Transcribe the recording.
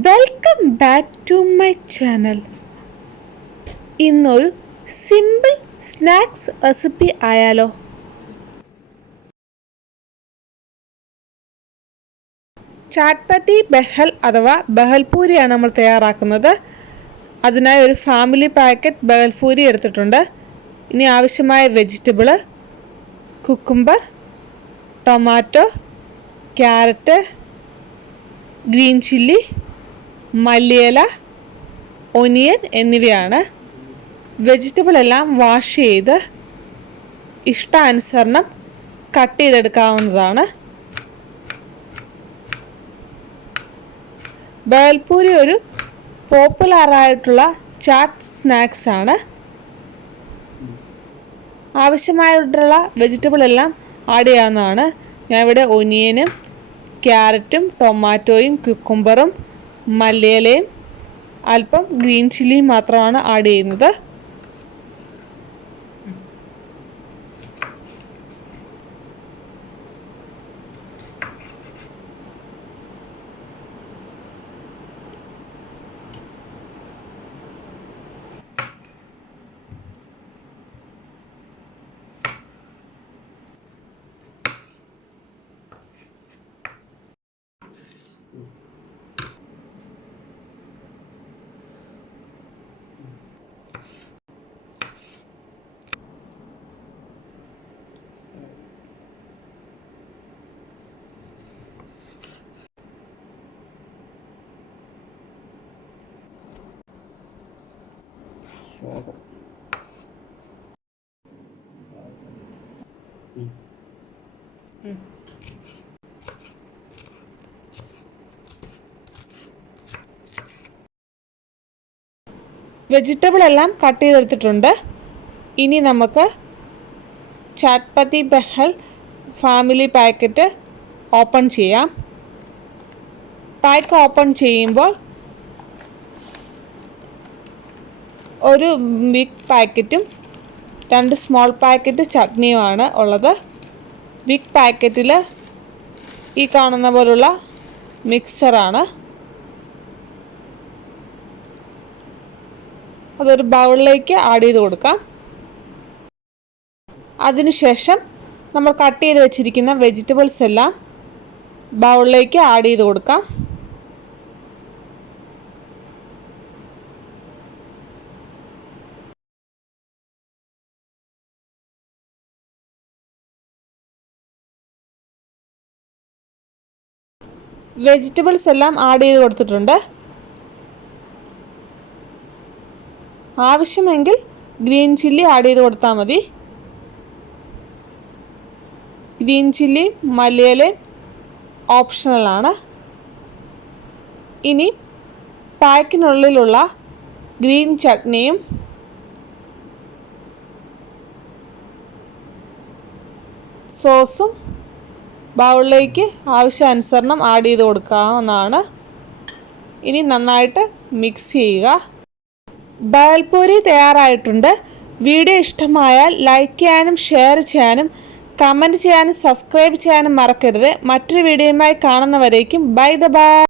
Welcome back to my channel. ഇന്നൊരു simple snacks recipe ആയാലോ? ചാട്ട്പത്തി ബഹൽ അഥവാ ബഹൽപൂരിയാണ് നമ്മൾ തയ്യാറാക്കുന്നത്. അതിനായി ഒരു ഫാമിലി പാക്കറ്റ് ബഹൽപൂരി എടുത്തിട്ടുണ്ട്. ഇനി ആവശ്യമായ vegetable cucumber, tomato, carrot, green chilli, മല്ലിയില, ഒനിയൻ എന്നിവയാണ്. വെജിറ്റബിൾ എല്ലാം വാഷ് ചെയ്ത് ഇഷ്ടാനുസരണം കട്ട് ചെയ്തെടുക്കാവുന്നതാണ്. ബഹൽപൂരി ഒരു പോപ്പുലറായിട്ടുള്ള ചാറ്റ് സ്നാക്സ് ആണ്. ആവശ്യമായിട്ടുള്ള വെജിറ്റബിൾ എല്ലാം ആഡ് ചെയ്യാവുന്നതാണ്. ഞാൻ ഇവിടെ ഒനിയനും ക്യാരറ്റും ടൊമാറ്റോയും കുക്കുംബറും മല്ലിയിലയും അല്പം ഗ്രീൻ ചില്ലിയും മാത്രമാണ് ആഡ് ചെയ്യുന്നത്. വെജിറ്റബിൾ എല്ലാം കട്ട് ചെയ്തെടുത്തിട്ടുണ്ട്. ഇനി നമുക്ക് ചാട്ട്പത്തി ബഹൽ ഫാമിലി പാക്കറ്റ് ഓപ്പൺ ചെയ്യാം. പാക്ക് ഓപ്പൺ ചെയ്യുമ്പോൾ ഒരു ബിഗ് പാക്കറ്റും 2 സ്മോൾ പാക്കറ്റ് ചട്നിയുമാണ് ഉള്ളത്. ബിഗ് പാക്കറ്റിൽ ഈ കാണുന്ന പോലുള്ള മിക്സ്ചറാണ്. അതൊരു ബൗളിലേക്ക് ആഡ് ചെയ്ത് കൊടുക്കാം. അതിനുശേഷം നമ്മൾ കട്ട് ചെയ്ത് വെച്ചിരിക്കുന്ന വെജിറ്റബിൾസ് എല്ലാം ബൗളിലേക്ക് ആഡ് ചെയ്ത് കൊടുക്കാം. വെജിറ്റബിൾസ് എല്ലാം ആഡ് ചെയ്ത് കൊടുത്തിട്ടുണ്ട്. ആവശ്യമെങ്കിൽ ഗ്രീൻ ചില്ലി ആഡ് ചെയ്ത് കൊടുത്താൽ മതി. ഗ്രീൻ ചില്ലി മല്ലിയിലയും ഓപ്ഷണലാണ്. ഇനി പാക്കിനുള്ളിലുള്ള ഗ്രീൻ ചട്നിയും സോസും ബൗളിലേക്ക് ആവശ്യാനുസരണം ആഡ് ചെയ്ത് കൊടുക്കാവുന്നതാണ്. ഇനി നന്നായിട്ട് മിക്സ് ചെയ്യുക. ബഹൽപൂരി തയ്യാറായിട്ടുണ്ട്. വീഡിയോ ഇഷ്ടമായാൽ ലൈക്ക് ചെയ്യാനും ഷെയർ ചെയ്യാനും കമൻറ്റ് ചെയ്യാനും സബ്സ്ക്രൈബ് ചെയ്യാനും മറക്കരുത്. മറ്റൊരു വീഡിയോയുമായി കാണുന്നവരേക്കും ബൈ.